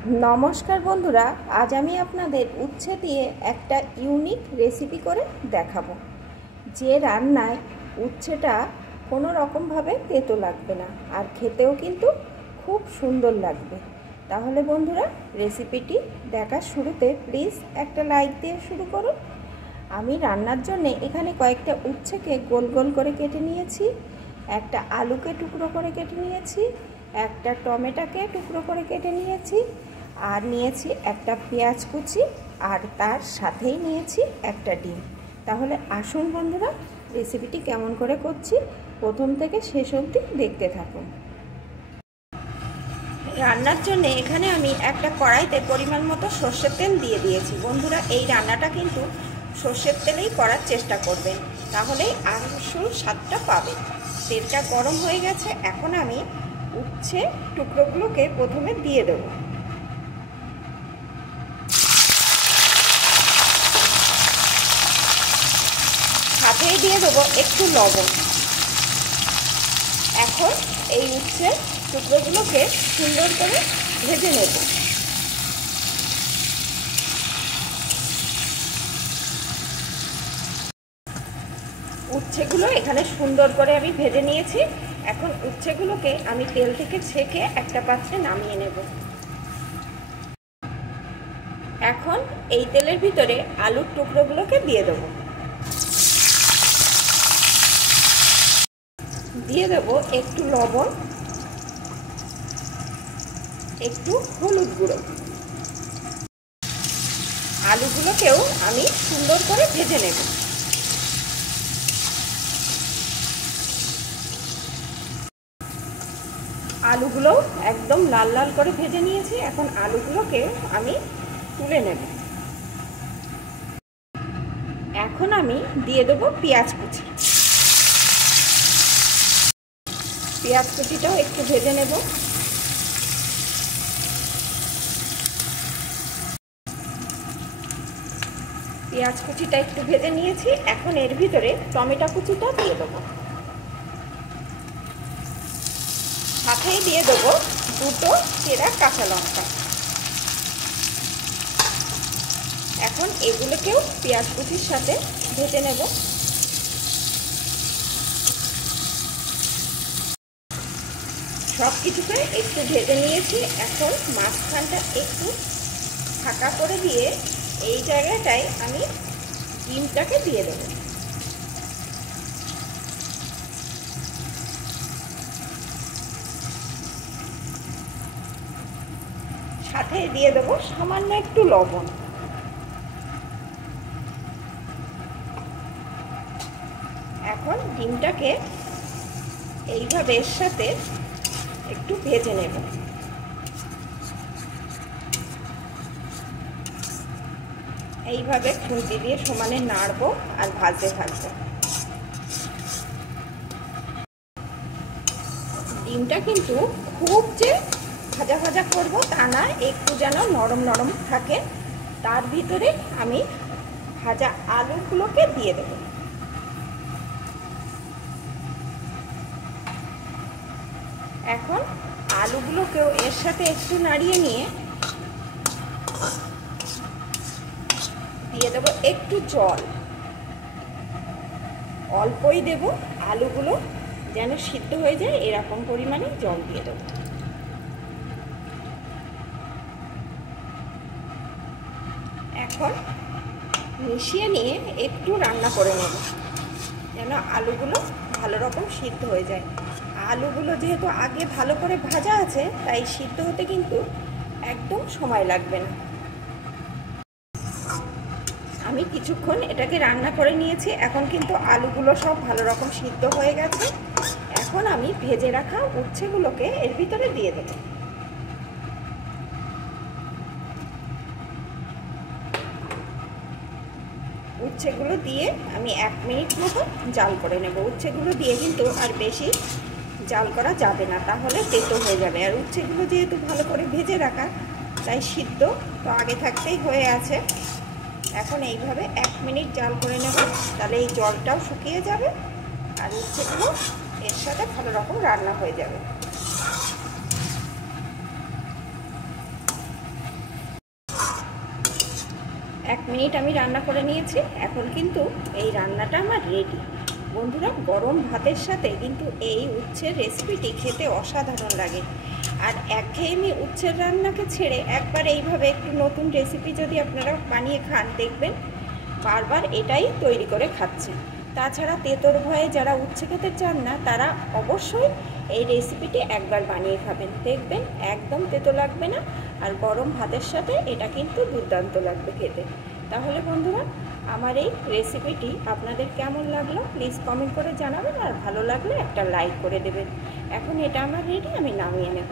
নমস্কার বন্ধুরা, আজ আমি আপনাদের উচ্ছে দিয়ে একটা ইউনিক রেসিপি করে দেখাবো, যে রান্নায় উচ্ছেটা কোনো রকমভাবে তেতো লাগবে না আর খেতেও কিন্তু খুব সুন্দর লাগবে। তাহলে বন্ধুরা, রেসিপিটি দেখার শুরুতে প্লিজ একটা লাইক দিয়ে শুরু করুন। আমি রান্নার জন্য এখানে কয়েকটা উচ্ছেকে গোল গোল করে কেটে নিয়েছি, একটা আলুকে টুকরো করে কেটে নিয়েছি, একটা টমেটোকে টুকরো করে কেটে নিয়েছি, আর নিয়েছি একটা পেঁয়াজ কুচি, আর তার সাথেই নিয়েছি একটা ডিম। তাহলে আসুন বন্ধুরা, রেসিপিটি কেমন করে করছি প্রথম থেকে শেষ অবধি দেখতে থাকুন। রান্নার জন্য এখানে আমি একটা কড়াইতে পরিমাণ মতো সর্ষের তেল দিয়ে দিয়েছি। বন্ধুরা, এই রান্নাটা কিন্তু সর্ষের তেলেই করার চেষ্টা করবেন, তাহলেই আসল স্বাদটা পাবেন। তেলটা গরম হয়ে গেছে, এখন আমি উচ্ছে টুকরোগুলোকে প্রথমে দিয়ে দেবো। সাথেই দিয়ে দেবো একটু লবণ। এখন এই উচ্ছে টুকরোগুলোকে সুন্দর করে ভেজে নেব। উচ্ছেগুলো এখানে সুন্দর করে আমি ভেজে নিয়েছি। এখন উচ্ছেগুলোকে আমি তেল থেকে ছেঁকে একটা পাত্রে নামিয়ে নেব। এখন এই তেলের ভিতরে আলুর টুকরোগুলোকে দিয়ে দেবো। দিয়ে দেব একটু লবণ, একটু হলুদ গুঁড়ো। আলুগুলোকেও আমি সুন্দর করে ভেজে নেব। আলুগুলো একদম লাল লাল করে ভেজে নিয়েছি। এখন আলুগুলোকে আমি তুলে নেব। এখন আমি দিয়ে দেবো পেঁয়াজ কুচি। পেঁয়াজ কুচিটাও একটু ভেজে নেব। পেঁয়াজ কুচিটা একটু ভেজে নিয়েছি। এখন এর ভিতরে টমেটো কুচিটা দিয়ে দেবো। সাথেই দিয়ে দেবো দুটো চেরা কাঁচা লঙ্কা। এখন এগুলোকেও পেঁয়াজ কুচির সাথে ভেজে নেব। সব কিছুকে একটু ভেজে নিয়েছি। এখন মাঝখানটা একটু ফাঁকা করে দিয়ে এই জায়গাটায় আমি ডিমটাকে দিয়ে দেবো। সাথে দিয়ে দেবো সামান্য একটু লবণ। এখন ডিমটাকে এইভাবে এর সাথে একটু ভেজে নেব। এইভাবে খুন্তি দিয়ে সমানে নাড়বো আর ভাজতে থাকবো। ডিমটা কিন্তু খুব যে ভাজা ভাজা করবো তা না, একটু যেন নরম নরম থাকে। তার ভিতরে আমি ভাজা আলুগুলোকে দিয়ে দেব। এখন আলুগুলোকেও এর সাথে একটু নাড়িয়ে নিয়ে দিয়ে দেব একটু জল। অল্পই দেব, আলুগুলো যেন সিদ্ধ হয়ে যায় এরকম পরিমাণে জল দিয়ে দেব। এখন মিশিয়ে নিয়ে একটু রান্না করে নেব, যেন আলুগুলো ভালো রকম সিদ্ধ হয়ে যায়। আলুগুলো যেহেতু আগে ভালো করে ভাজা আছে, তাই সিদ্ধ হতে কিন্তু একদম সময় লাগবে না। আমি কিছুক্ষণ এটাকে রান্না করে নিয়েছি। এখন কিন্তু আলুগুলো সব ভালো রকম সিদ্ধ হয়ে গেছে। এখন আমি ভেজে রাখা উচ্ছেগুলোকে এর ভিতরে দিয়ে দেব। উচ্ছেগুলো দিয়ে আমি 1 মিনিট মতো জাল করে নেব। উচ্ছেগুলো দিয়ে কিন্তু আর বেশি জাল করা যাবে না, তাহলে তেতো হয়ে যাবে। আর উচ্ছেগুলো যেহেতু ভালো করে ভেজে রাখা, তাই সিদ্ধ তো আগে থাকতেই হয়ে আছে। এখন এইভাবে 1 মিনিট জাল করে নেব, তাহলে এই জলটাও শুকিয়ে যাবে আর উচ্ছেগুলো এর সাথে ভালো রকম রান্না হয়ে যাবে। 1 মিনিট আমি রান্না করে নিয়েছি। এখন কিন্তু এই রান্নাটা আমার রেডি। বন্ধুরা, গরম ভাতের সাথে কিন্তু এই উচ্ছের রেসিপিটি খেতে অসাধারণ লাগে। আর একঘেয়েমি উচ্ছের রান্নাকে ছেড়ে একবার এইভাবে একটু নতুন রেসিপি যদি আপনারা বানিয়ে খান, দেখবেন বারবার এটাই তৈরি করে খাচ্ছেন। তাছাড়া তেতোর ভয়ে যারা উচ্ছে খেতে চান না, তারা অবশ্যই এই রেসিপিটি একবার বানিয়ে খাবেন, দেখবেন একদম তেতো লাগবে না। আর গরম ভাতের সাথে এটা কিন্তু দুর্দান্ত লাগবে খেতে। তাহলে বন্ধুরা, আমার এই রেসিপিটি আপনাদের কেমন লাগলো প্লিজ কমেন্ট করে জানাবেন, আর ভালো লাগলে একটা লাইক করে দেবেন। এখন এটা আমার রেডি, আমি নামিয়ে নেব।